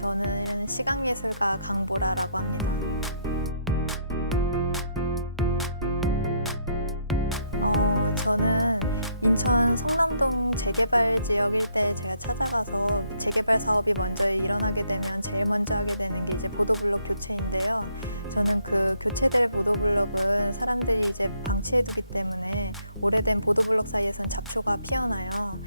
저는 시각예술가 강보라라고 합니다. 저는 인천 성남동 재개발 지역 일대에 제가 찾아가서 재개발 사업이 먼저 일어나게 되면 제일 먼저 하게 되는 게 이제 보도블록 교체인데요. 저는 그 교체될 보도블록은 사람들이 이제 방치해두기 때문에 오래된 보도블록 사이에선 잡초가 피어나요.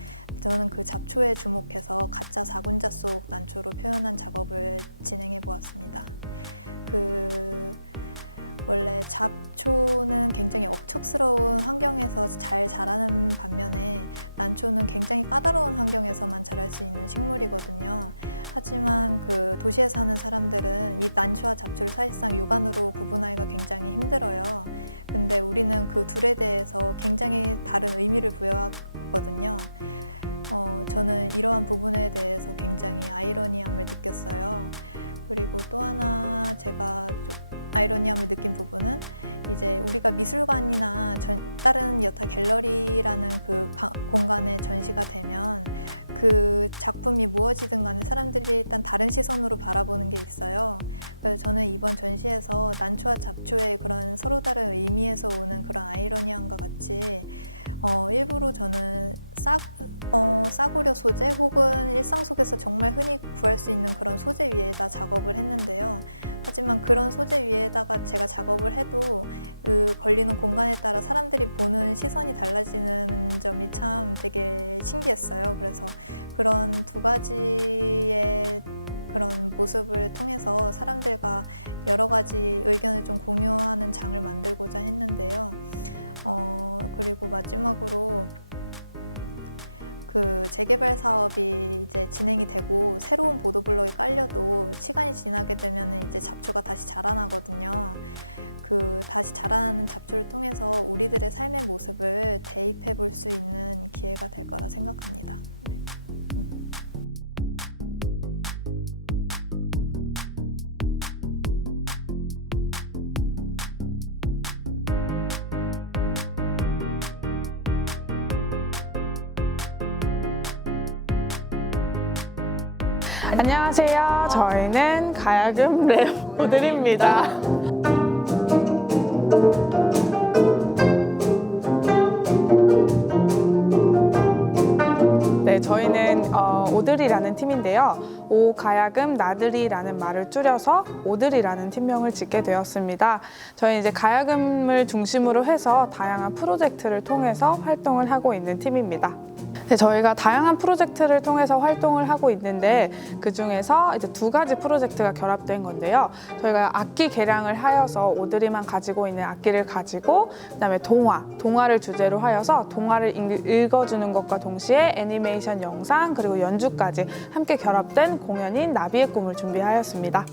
저는 그 잡초에 주목해서 가짜 4군자 속 난초로 표현한 작업을 진행해 보았습니다. 원래 잡초는 굉장히 억척스러운 환경에서 잘 자라는 반면에 난초는 굉장히 까다로운 환경에서만 자랄 수 있는 식물이거든요. 하지만 그 도시에 사는 사람들은 이 난초와 잡초를 사실상 육안으로 구분하기가 굉장히 힘들어요. 근데 우리는 그 둘에 대해서 굉장히 다른 의미를 부여하거든요. 저는 이러한 부분에 대해서 굉장히 아이러니함을 느꼈어요. 그리고 또 하나 제가 좀 아이러니함을 느낀 부분은 이제 우리가 미술관이나 다른 여타 갤러리라는 그 공간에 전시가 되면 그 작품이 무엇이든 간에 사람들이 일단 다른 시선으로 바라보는 게 있어요. 그래서 저는 이번 전시에서 난초와 잡초의 그런 서로 다른 의미에서 오는 그런 아이러니함과 같이 일부러 저는 싸구려 소재 혹은 일상 속에서 정말 흔히 구할 수 있는 그런 소재 위에다 작업을 했는데요. 하지만 그런 소재 위에다가 제가 작업을 해도 그 걸리는 공간에 따라 사람들이 보는 시선이 달라지는 점이 참 되게 신기했어요. 그래서 그런 두 가지의 그런 모습을 통해서 사람들과 여러 가지 의견을 좀 공유하는 장을 만들고자 했는데요. 그리고 마지막으로 그 재개발 사업이 이제 진행이 되고 새로운 보도블록이 깔려도 시간이 지나게 되면 이제 잡초가 다시 자라나거든요. 그 다시 자라나는 잡초를 통해서 우리들의 삶의 모습을 대입해 볼 수 있는 기회가 될 거라 생각합니다. 안녕하세요. 저희는 가야금 랩모델입니다. 네, 저희는 오드리라는 팀인데요. 오가야금 나들이라는 말을 줄여서 오드리라는 팀명을 짓게 되었습니다. 저희 이제 가야금을 중심으로 해서 다양한 프로젝트를 통해서 활동을 하고 있는 팀입니다. 네, 저희가 다양한 프로젝트를 통해서 활동을 하고 있는데 그 중에서 이제 두 가지 프로젝트가 결합된 건데요. 저희가 악기 개량을 하여서 오드리만 가지고 있는 악기를 가지고 그다음에 동화를 주제로 하여서 동화를 읽어주는 것과 동시에 애니메이션 영상 그리고 연주까지 함께 결합된 공연인 나비의 꿈을 준비하였습니다.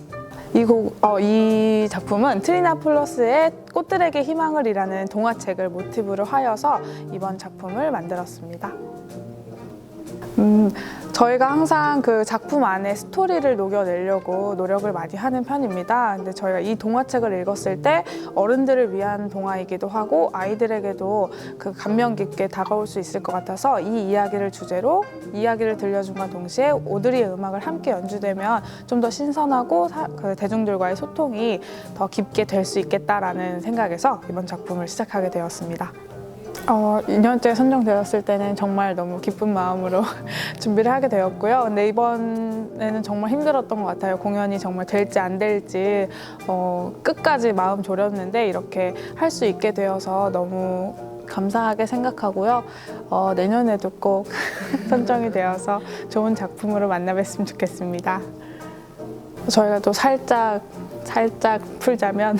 이 작품은 트리나 플러스의 꽃들에게 희망을이라는 동화책을 모티브로 하여서 이번 작품을 만들었습니다. 저희가 항상 그 작품 안에 스토리를 녹여내려고 노력을 많이 하는 편입니다. 근데 저희가 이 동화책을 읽었을 때 어른들을 위한 동화이기도 하고 아이들에게도 그 감명 깊게 다가올 수 있을 것 같아서 이 이야기를 주제로 이야기를 들려준과 동시에 오드리의 음악을 함께 연주되면 좀 더 신선하고 그 대중들과의 소통이 더 깊게 될 수 있겠다라는 생각에서 이번 작품을 시작하게 되었습니다. 2년째 선정되었을 때는 정말 너무 기쁜 마음으로 준비를 하게 되었고요. 근데 이번에는 정말 힘들었던 것 같아요. 공연이 정말 될지 안 될지 끝까지 마음 졸였는데 이렇게 할 수 있게 되어서 너무 감사하게 생각하고요. 내년에도 꼭 선정이 되어서 좋은 작품으로 만나뵀으면 좋겠습니다. 저희가 또 살짝 풀자면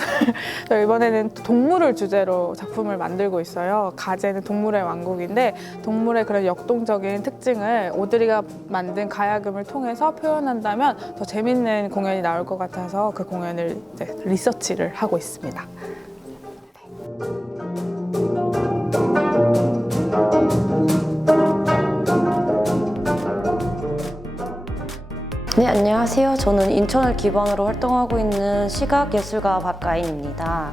저희 이번에는 동물을 주제로 작품을 만들고 있어요. 가제는 동물의 왕국인데 동물의 그런 역동적인 특징을 오드리가 만든 가야금을 통해서 표현한다면 더 재밌는 공연이 나올 것 같아서 그 공연을 리서치를 하고 있습니다. 네, 안녕하세요. 저는 인천을 기반으로 활동하고 있는 시각예술가 박가인입니다.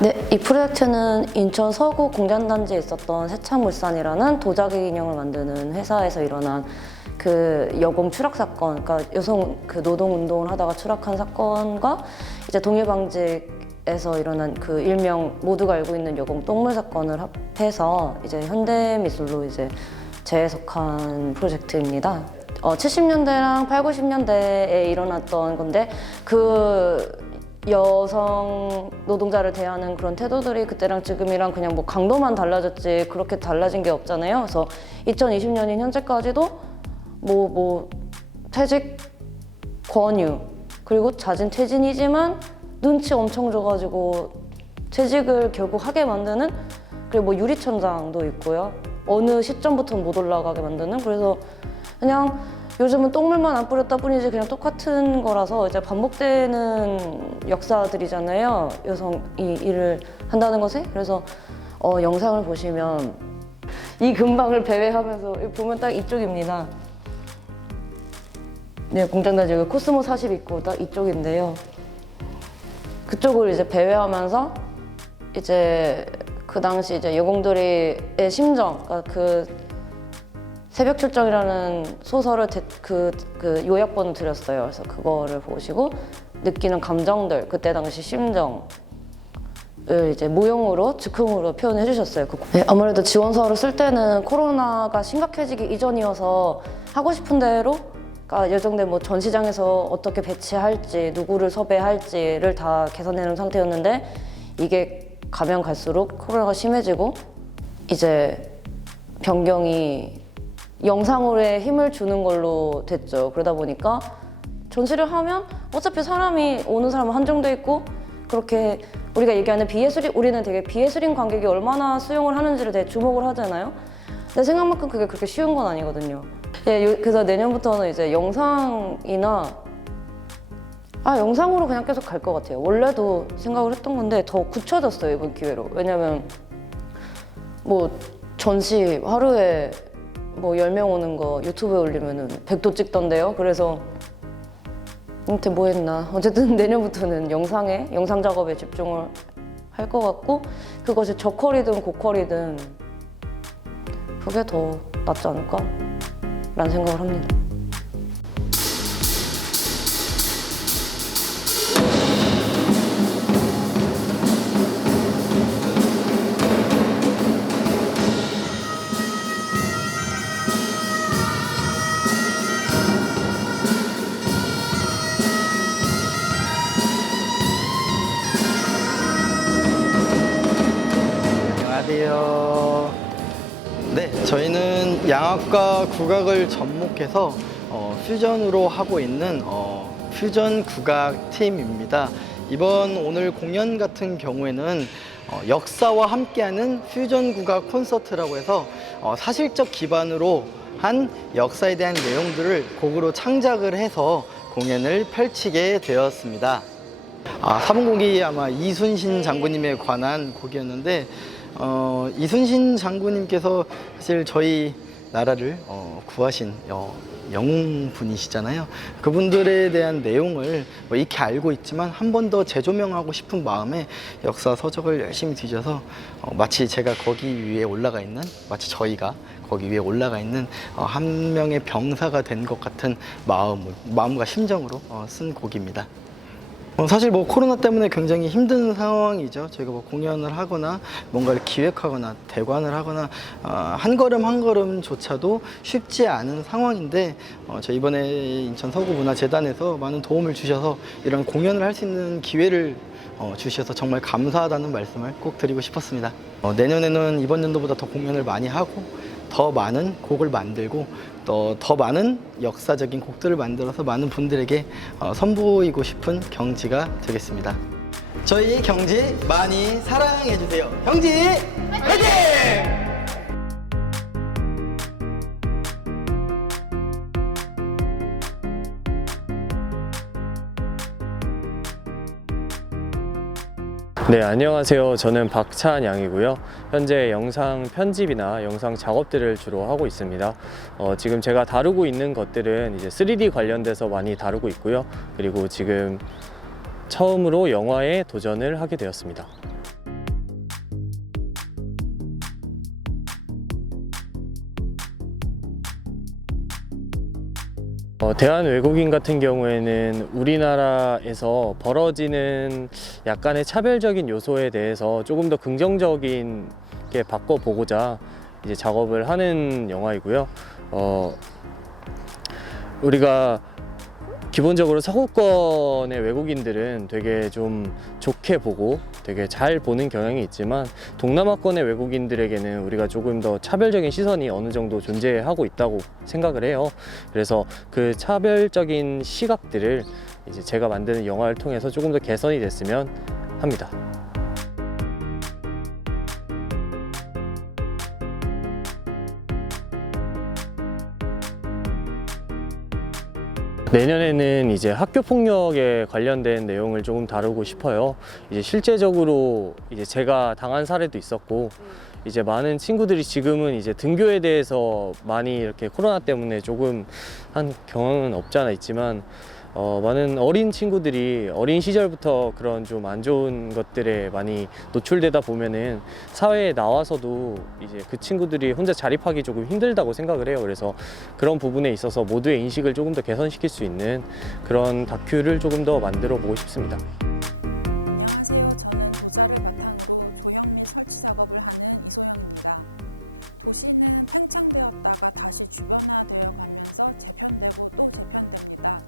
네, 이 프로젝트는 인천 서구 공장단지에 있었던 세창물산이라는 도자기 인형을 만드는 회사에서 일어난 그 여공 추락 사건, 그러니까 여성 그 노동 운동을 하다가 추락한 사건과 이제 동해방직에서 일어난 그 일명 모두가 알고 있는 여공 똥물 사건을 합해서 이제 현대미술로 이제 재해석한 프로젝트입니다. 70년대랑 8, 90년대에 일어났던 건데 그 여성 노동자를 대하는 그런 태도들이 그때랑 지금이랑 그냥 뭐 강도만 달라졌지 그렇게 달라진 게 없잖아요. 그래서 2020년인 현재까지도 뭐 퇴직 권유 그리고 잦은 퇴진이지만 눈치 엄청 줘가지고 퇴직을 결국 하게 만드는 그리고 뭐 유리천장도 있고요. 어느 시점부터는 못 올라가게 만드는 그래서 그냥 요즘은 똥물만 안 뿌렸다 뿐이지 그냥 똑같은 거라서 이제 반복되는 역사들이잖아요. 여성이 일을 한다는 것에. 그래서 영상을 보시면 이 근방을 배회하면서 보면 딱 이쪽입니다. 네, 공장단지 여기 코스모 40 있고 딱 이쪽인데요. 그쪽을 이제 배회하면서 이제 그 당시 이제 여공들의 심정, 그러니까 그 새벽 출정이라는 소설을 그 요약본을 드렸어요. 그래서 그거를 보시고 느끼는 감정들, 그때 당시 심정을 이제 모형으로, 즉흥으로 표현해 주셨어요. 네, 아무래도 지원서를 쓸 때는 코로나가 심각해지기 이전이어서 하고 싶은 대로 그러니까 예정된 뭐 전시장에서 어떻게 배치할지, 누구를 섭외할지를 다 계산해놓은 상태였는데 이게 가면 갈수록 코로나가 심해지고 이제 변경이 영상으로의 힘을 주는 걸로 됐죠. 그러다 보니까 전시를 하면 어차피 사람이 오는 사람은 한정돼 있고 그렇게 우리가 얘기하는 비예술이 우리는 되게 비예술인 관객이 얼마나 수용을 하는지를 되게 주목을 하잖아요. 내 생각만큼 그게 그렇게 쉬운 건 아니거든요. 예, 그래서 내년부터는 이제 영상이나 영상으로 그냥 계속 갈 것 같아요. 원래도 생각을 했던 건데 더 굳혀졌어요, 이번 기회로. 왜냐면 뭐 전시 하루에 뭐 10명 오는 거 유튜브에 올리면은 100도 찍던데요. 그래서 아무튼 뭐 했나. 어쨌든 내년부터는 영상 작업에 집중을 할 것 같고 그것이 저퀄이든 고퀄이든 그게 더 낫지 않을까? 라는 생각을 합니다. 안녕하세요. 네, 저희는 양악과 국악을 접목해서 퓨전으로 하고 있는 퓨전 국악 팀입니다. 오늘 공연 같은 경우에는 역사와 함께하는 퓨전 국악 콘서트라고 해서 사실적 기반으로 한 역사에 대한 내용들을 곡으로 창작을 해서 공연을 펼치게 되었습니다. 4번 곡이 아마 이순신 장군님에 관한 곡이었는데 이순신 장군님께서 사실 저희 나라를 구하신 영웅분이시잖아요. 그분들에 대한 내용을 익히 알고 있지만 한 번 더 재조명하고 싶은 마음에 역사 서적을 열심히 뒤져서 마치 제가 거기 위에 올라가 있는 마치 저희가 거기 위에 올라가 있는 한 명의 병사가 된 것 같은 마음과 심정으로 쓴 곡입니다. 사실 코로나 때문에 굉장히 힘든 상황이죠. 저희가 공연을 하거나 뭔가를 기획하거나 대관을 하거나 한 걸음 한 걸음조차도 쉽지 않은 상황인데 저희 이번에 인천 서구문화재단에서 많은 도움을 주셔서 이런 공연을 할 수 있는 기회를 주셔서 정말 감사하다는 말씀을 꼭 드리고 싶었습니다. 내년에는 이번 연도보다 더 공연을 많이 하고 더 많은 곡을 만들고 또 더 많은 역사적인 곡들을 만들어서 많은 분들에게 선보이고 싶은 경지가 되겠습니다. 저희 경지 많이 사랑해 주세요. 경지 화이팅! 네, 안녕하세요. 저는 박찬 양이고요. 현재 영상 편집이나 영상 작업들을 주로 하고 있습니다. 지금 제가 다루고 있는 것들은 이제 3D 관련돼서 많이 다루고 있고요. 그리고 지금 처음으로 영화에 도전을 하게 되었습니다. 대한 외국인 같은 경우에는 우리나라에서 벌어지는 약간의 차별적인 요소에 대해서 조금 더 긍정적인게 바꿔보고자 이제 작업을 하는 영화이고요. 우리가 기본적으로 서구권의 외국인들은 되게 좀 좋게 보고 되게 잘 보는 경향이 있지만 동남아권의 외국인들에게는 우리가 조금 더 차별적인 시선이 어느 정도 존재하고 있다고 생각을 해요. 그래서 그 차별적인 시각들을 이제 제가 만드는 영화를 통해서 조금 더 개선이 됐으면 합니다. 내년에는 이제 학교 폭력에 관련된 내용을 조금 다루고 싶어요. 이제 실제적으로 이제 제가 당한 사례도 있었고, 이제 많은 친구들이 지금은 이제 등교에 대해서 많이 이렇게 코로나 때문에 조금 한 경험은 없지 않아 있지만, 많은 어린 친구들이 어린 시절부터 그런 좀 안 좋은 것들에 많이 노출되다 보면은 사회에 나와서도 이제 그 친구들이 혼자 자립하기 조금 힘들다고 생각을 해요. 그래서 그런 부분에 있어서 모두의 인식을 조금 더 개선시킬 수 있는 그런 다큐를 조금 더 만들어 보고 싶습니다. 안녕하세요. 저는 도자를 바탕으로 조형 및 설치 작업을 하는 이소영입니다. 도시는 팽창되었다가 다시 주변화되어 가면서 재편되고 또 재편됩니다.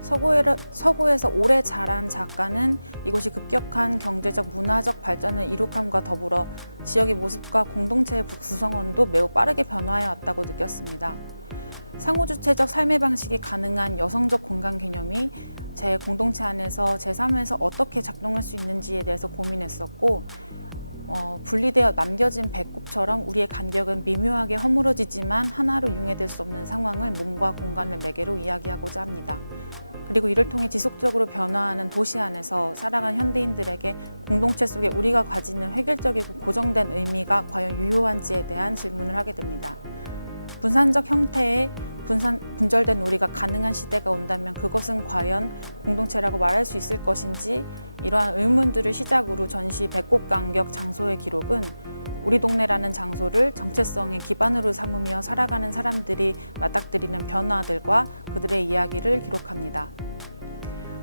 서구에서 오래 자란 작가는 이곳이 급격한 경제적, 문화적 발전을 이룩함과 더불어 지역의 모습과 공동체의 구성원도 매우 빠르게 변화해 왔다고 느꼈습니다. 상호주체적 삶의 방식이 가능한 여성적 공간 개념이 제 공동체 안에서 제 삶에서 어떻게 작동할 수 있는지에 대해서 고민했었고, 분리되어 남겨진 배꼽처럼 우리의 간격은 미묘하게 허물어지지만 하나로 융해될 수 없는 상황을 몸과 공간을 매개로 이야기하고자 합니다. 그리고 이를 통해 지속적으로 변화하는 도시 안에서 살아가는 현대인들에게 공동체 속에 우리가 가지는 획일적이고 고정된 의미가 과연 유효한지에 대한 질문을 하게 됩니다. 분산적 형태의 분절된 우리가 가능한 시대가 온다면 그것은 과연 공동체라고 말할 수 있을 것인지, 이러한 의문들을 시작으로 전시 배꼽 간격 장소의 기록은 우리 동네라는 장소를 정체성의 기반으로 삼으며 살아가는 사람들이 맞닥뜨리는 변화들과 그들의 이야기를 기록합니다.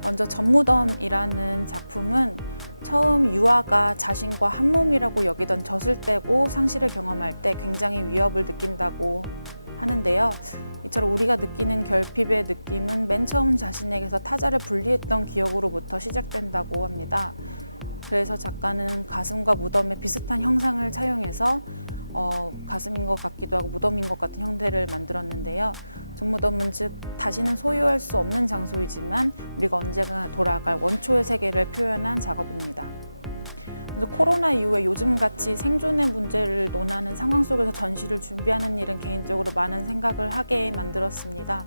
먼저 전무덤이라는 작품은 처음 유아가 자신과 한 몸이라고 여기던 젖을 떼고 상실을 경험할 때 굉장히 위협을 느낀다고 하는데요. 이처럼 우리가 느끼는 결핍의 느낌은 맨 처음 자신에게서 타자를 분리했던 기억으로부터 시작된다고 합니다. 그래서 작가는 가슴과 무덤의 비슷한 형상을 차용해서 가슴인 것 같기도 하고 무덤인 것 같은 형태를 만들었는데요. 전무덤은 즉 다시는 소유할 수 없는 장소이지만 우리가 언젠가 돌아갈 원초의 세계를 표현한 작업입니다. 그래서 코로나 이후에 요즘같이 생존의 문제를 논하는 상황 속에서 전시를 준비하는 일은 개인적으로 많은 생각을 하게 만들었습니다.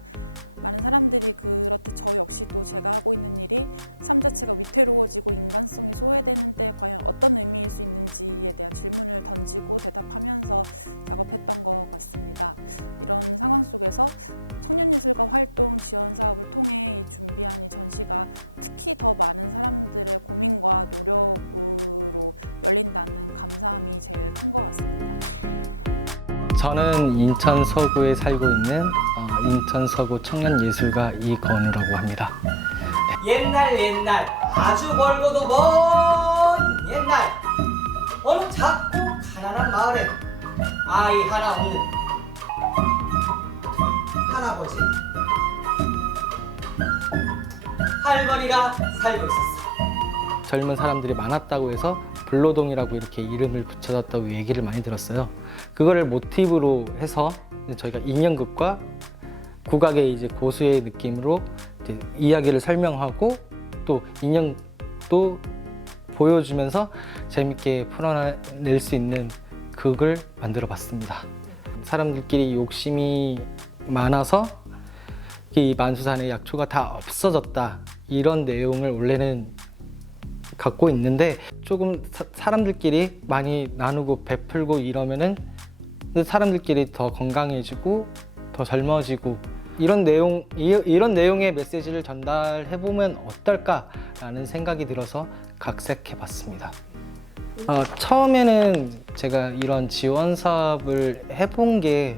많은 사람들이 그렇듯 저 역시도 제가 하고 있는 일이 삶 자체가 위태로워지고 인간성이 소외되는 때 과연 어떤 의미일 수 있는지에 대한 질문을 던지고 대답하면서 작업했던 것 같습니다. 이런 상황 속에서 청년예술가 활동 지원 사업을 통해 이 준비한 이 전시가 특히 더 많은 사람들의 고민과 노력으로 열린다는 감사함이 제일 큰 것 같습니다. 저는 인천 서구에 살고 있는 인천 서구 청년예술가 이건우라고 합니다. 옛날 아주 멀고도 먼 옛날 어느 작고 가난한 마을엔 아이 하나 없는 할아버지 할머니가 살고 있었어. 젊은 사람들이 많았다고 해서 불로동이라고 이렇게 이름을 붙여놨다고 얘기를 많이 들었어요. 그거를 모티브로 해서 저희가 인형극과 국악의 이제 고수의 느낌으로 이제 이야기를 설명하고 또 인형도 보여주면서 재밌게 풀어낼 수 있는 극을 만들어 봤습니다. 사람들끼리 욕심이 많아서 이 만수산의 약초가 다 없어졌다, 이런 내용을 원래는 갖고 있는데 조금 사람들끼리 많이 나누고 베풀고 이러면은 사람들끼리 더 건강해지고 더 젊어지고 이런 내용의 메시지를 전달해 보면 어떨까라는 생각이 들어서 각색해 봤습니다. 처음에는 제가 이런 지원 사업을 해본 게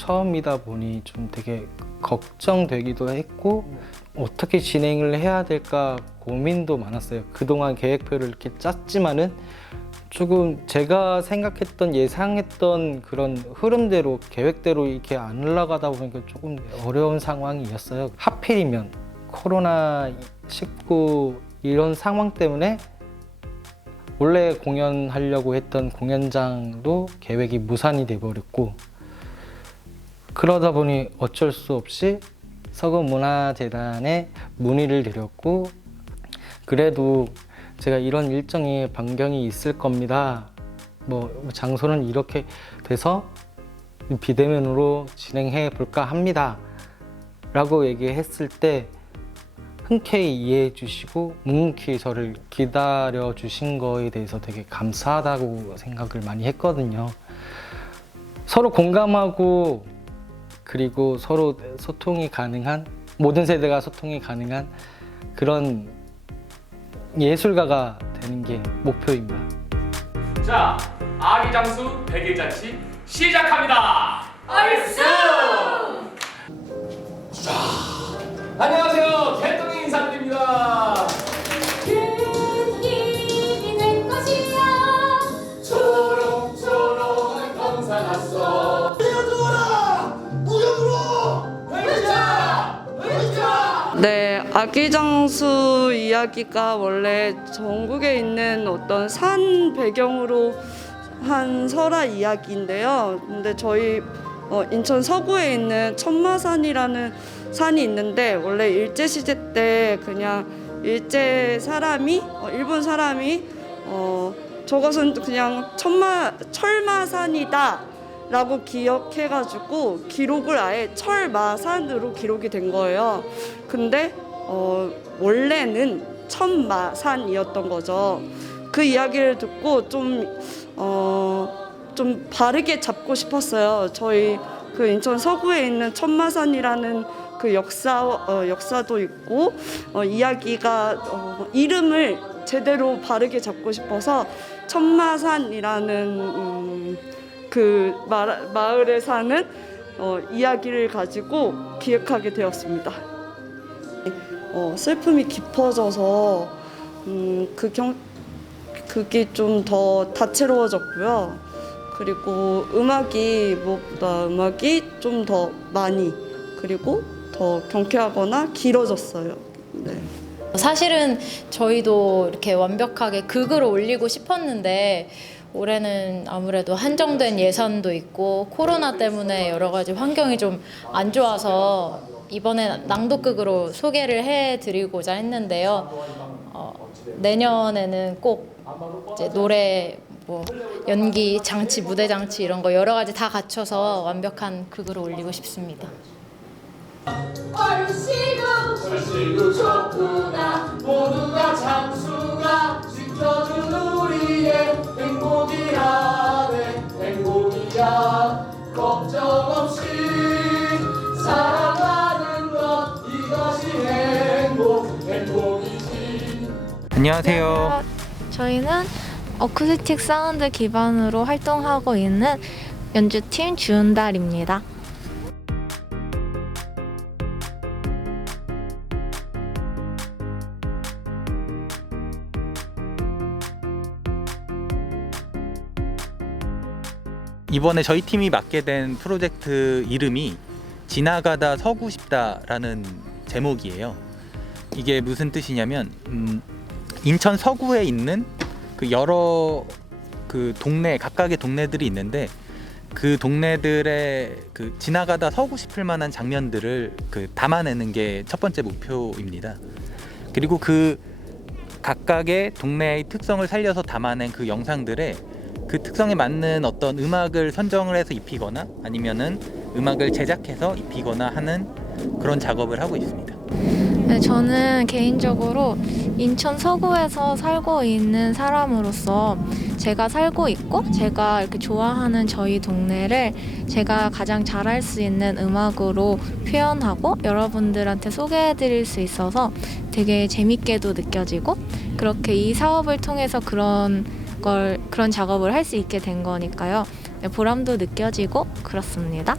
처음이다 보니 좀 되게 걱정되기도 했고 어떻게 진행을 해야 될까 고민도 많았어요. 그동안 계획표를 이렇게 짰지만은 조금 제가 생각했던 예상했던 그런 흐름대로 계획대로 이렇게 안 올라가다 보니까 조금 어려운 상황이었어요. 하필이면 코로나19 이런 상황 때문에 원래 공연하려고 했던 공연장도 계획이 무산이 돼버렸고 그러다 보니 어쩔 수 없이 서구문화재단에 문의를 드렸고 그래도 제가 이런 일정이 변경이 있을 겁니다. 뭐 장소는 이렇게 돼서 비대면으로 진행해 볼까 합니다. 라고 얘기했을 때 흔쾌히 이해해 주시고 묵묵히 저를 기다려 주신 거에 대해서 되게 감사하다고 생각을 많이 했거든요. 서로 공감하고 그리고 서로 소통이 가능한 모든 세대가 소통이 가능한 그런 예술가가 되는 게 목표입니다. 자, 아기 장수 100일 잔치 시작합니다. 얼쑤! 자, 안녕하세요. 개똥이 인사드립니다. 큰 힘이 될 것이야. 초롱초롱 검사 났어. 네, 아기장수 이야기가 원래 전국에 있는 어떤 산 배경으로 한 설화 이야기인데요. 근데 저희 인천 서구에 있는 천마산이라는 산이 있는데 원래 일제시대 때 그냥 일본 사람이 저것은 그냥 철마산이다 라고 기억해가지고 기록을 아예 철마산으로 기록이 된 거예요. 근데 원래는 천마산이었던 거죠. 그 이야기를 듣고 좀 바르게 잡고 싶었어요. 저희 그 인천 서구에 있는 천마산이라는 그 역사도 있고 이야기가 이름을 제대로 바르게 잡고 싶어서 천마산이라는 그 마을에 사는 이야기를 가지고 기획하게 되었습니다. 슬픔이 깊어져서 그게 좀 더 다채로워졌고요. 그리고 음악이 좀 더 많이 그리고 더 경쾌하거나 길어졌어요. 네. 사실은 저희도 이렇게 완벽하게 극을 올리고 싶었는데 올해는 아무래도 한정된 예산도 있고 코로나 때문에 여러 가지 환경이 좀 안 좋아서 이번에 낭독극으로 소개를 해드리고자 했는데요. 내년에는 꼭 이제 노래, 연기, 장치, 무대 장치 이런 거 여러 가지 다 갖춰서 완벽한 극으로 올리고 싶습니다. 얼씨구 좋구나. 모두가 장수가 지켜준 우리의 행복이라네. 행복이야 걱정 없이 살아가는 것 이것이 행복이지. 안녕하세요. 저희는 어쿠스틱 사운드 기반으로 활동하고 있는 연주팀 주은달입니다. 이번에 저희 팀이 맡게 된 프로젝트 이름이 지나가다 서고 싶다라는 제목이에요. 이게 무슨 뜻이냐면 인천 서구에 있는 그 여러 그 동네 각각의 동네들이 있는데 그 동네들의 그 지나가다 서고 싶을 만한 장면들을 그 담아내는 게 첫 번째 목표입니다. 그리고 그 각각의 동네의 특성을 살려서 담아낸 그 영상들에 그 특성에 맞는 어떤 음악을 선정을 해서 입히거나 아니면은 음악을 제작해서 입히거나 하는 그런 작업을 하고 있습니다. 네, 저는 개인적으로 인천 서구에서 살고 있는 사람으로서 제가 살고 있고 제가 이렇게 좋아하는 저희 동네를 제가 가장 잘할 수 있는 음악으로 표현하고 여러분들한테 소개해드릴 수 있어서 되게 재밌게도 느껴지고 그렇게 이 사업을 통해서 그런 작업을 할 수 있게 된 거니까요. 보람도 느껴지고 그렇습니다.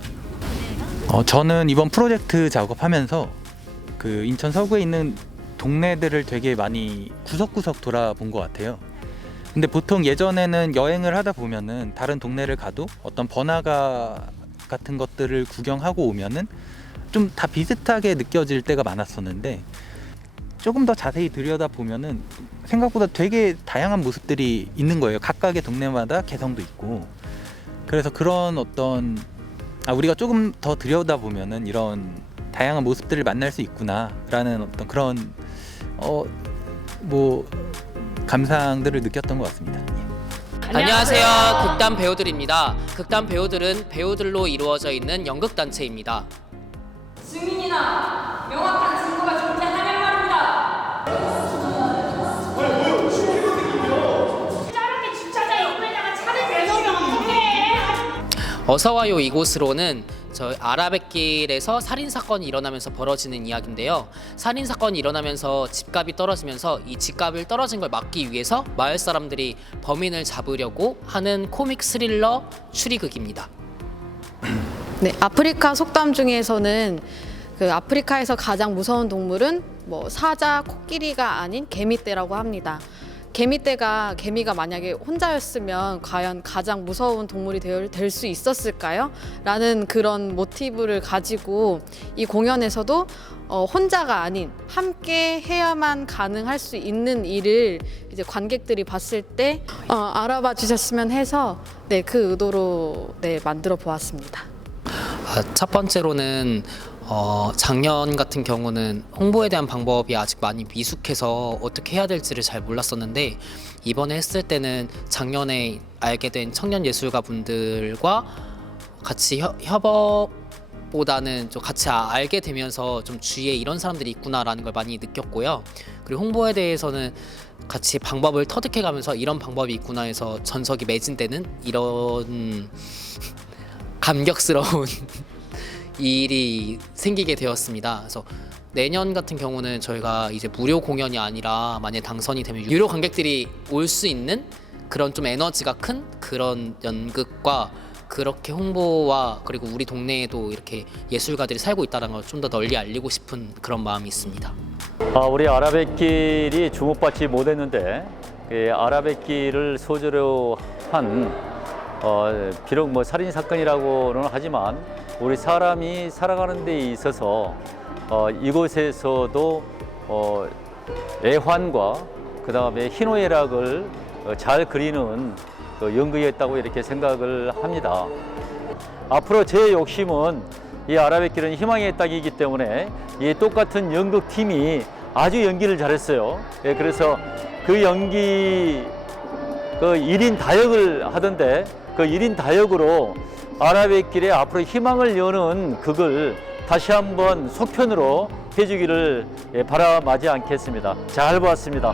저는 이번 프로젝트 작업하면서 그 인천 서구에 있는 동네들을 되게 많이 구석구석 돌아본 것 같아요. 근데 보통 예전에는 여행을 하다 보면은 다른 동네를 가도 어떤 번화가 같은 것들을 구경하고 오면은 좀 다 비슷하게 느껴질 때가 많았었는데 조금 더 자세히 들여다보면은 생각보다 되게 다양한 모습들이 있는 거예요. 각각의 동네마다 개성도 있고. 그래서 그런 어떤 우리가 조금 더 들여다보면은 이런 다양한 모습들을 만날 수 있구나라는 어떤 그런 감상들을 느꼈던 것 같습니다. 안녕하세요. 극단 배우들입니다. 극단 배우들은 배우들로 이루어져 있는 연극단체입니다. 증인이나 명확한 증거가 존재하면 말입니다. 저렇게 주차장 옆에다가 차를 대놓으면 어떡해? 어서와요 이곳으로는 저 아라뱃길에서 살인사건이 일어나면서 벌어지는 이야기인데요. 살인사건이 일어나면서 집값이 떨어지면서 이 집값을 떨어진 걸 막기 위해서 마을 사람들이 범인을 잡으려고 하는 코믹 스릴러 추리극입니다. 네, 아프리카 속담 중에서는 그 아프리카에서 가장 무서운 동물은 사자, 코끼리가 아닌 개미떼라고 합니다. 개미가 만약에 혼자였으면 과연 가장 무서운 동물이 될 수 있었을까요? 라는 그런 모티브를 가지고 이 공연에서도 혼자가 아닌 함께 해야만 가능할 수 있는 일을 이제 관객들이 봤을 때 알아봐 주셨으면 해서 그 의도로 만들어 보았습니다. 첫 번째로는 작년 같은 경우는 홍보에 대한 방법이 아직 많이 미숙해서 어떻게 해야 될지를 잘 몰랐었는데 이번에 했을 때는 작년에 알게 된 청년 예술가 분들과 같이 협업보다는 좀 같이 알게 되면서 좀 주위에 이런 사람들이 있구나라는 걸 많이 느꼈고요. 그리고 홍보에 대해서는 같이 방법을 터득해가면서 이런 방법이 있구나 해서 전석이 매진되는 이런 감격스러운 일이 생기게 되었습니다. 그래서 내년 같은 경우는 저희가 이제 무료 공연이 아니라 만약 당선이 되면 유료 관객들이 올 수 있는 그런 좀 에너지가 큰 그런 연극과 그렇게 홍보와 그리고 우리 동네에도 이렇게 예술가들이 살고 있다는 걸 좀 더 널리 알리고 싶은 그런 마음이 있습니다. 우리 아라뱃길이 주목받지 못했는데 아라뱃길을 소재로 한 비록 살인 사건이라고는 하지만 우리 사람이 살아가는 데 있어서 이곳에서도 애환과 그 다음에 희노애락을 잘 그리는 연극이었다고 이렇게 생각을 합니다. 앞으로 제 욕심은 이 아라뱃길은 희망의 땅이기 때문에 이 똑같은 연극팀이 아주 연기를 잘했어요. 그래서 그 연기 1인 다역을 하던데 그 1인 다역으로 아라뱃길에 앞으로 희망을 여는 극을 다시 한번 속편으로 해주기를 바라마지 않겠습니다. 잘 보았습니다.